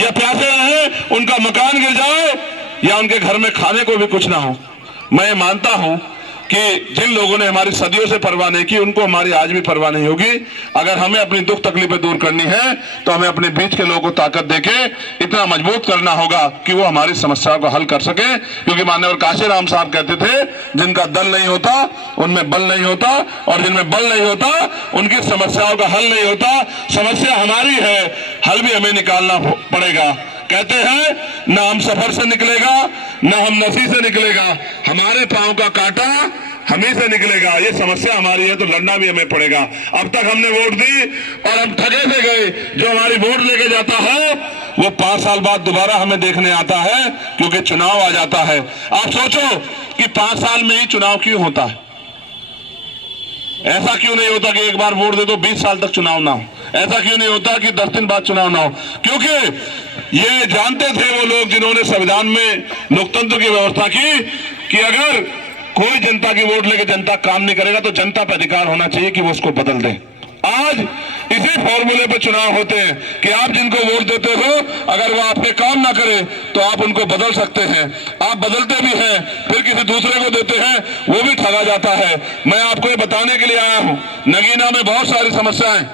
या प्यासे रहे, उनका मकान गिर जाए या उनके घर में खाने को भी कुछ ना हो। मैं मानता हूं कि जिन लोगों ने हमारी सदियों से परवाह नहीं की, उनको हमारी आज भी परवाह नहीं होगी। अगर हमें अपनी दुख तकलीफें दूर करनी है तो हमें अपने बीच के लोगों को ताकत देके इतना मजबूत करना होगा कि वो हमारी समस्याओं को हल कर सके। क्योंकि माननीय काशीराम साहब कहते थे, जिनका दल नहीं होता उनमें बल नहीं होता, और जिनमें बल नहीं होता उनकी समस्याओं का हल नहीं होता। समस्या हमारी है, हल भी हमें निकालना पड़ेगा। कहते हैं न हम सफर से निकलेगा, न हम नसी से निकलेगा, हमारे पांव का कांटा हम ही से निकलेगा। ये समस्या हमारी है तो लड़ना भी हमें पड़ेगा। अब तक हमने वोट दी और हम ठगे से गए। जो हमारी वोट लेके जाता है वो 5 साल बाद दोबारा हमें देखने आता है, क्योंकि चुनाव आ जाता है। आप सोचो कि 5 साल में ही चुनाव क्यों होता है? ऐसा क्यों नहीं होता कि एक बार वोट दे दो 20 साल तक चुनाव ना हो? ऐसा क्यों नहीं होता कि 10 दिन बाद चुनाव ना हो? क्योंकि ये जानते थे वो लोग जिन्होंने संविधान में लोकतंत्र की व्यवस्था की कि अगर कोई जनता की वोट लेके जनता काम नहीं करेगा तो जनता पर अधिकार होना चाहिए कि वो उसको बदल दे। आज इसी फॉर्मूले पे चुनाव होते हैं कि आप जिनको वोट देते हो, अगर वो आपके काम ना करे तो आप उनको बदल सकते हैं। आप बदलते भी हैं, फिर किसी दूसरे को देते हैं, वो भी ठगा जाता है। मैं आपको ये बताने के लिए आया हूं, नगीना में बहुत सारी समस्याएं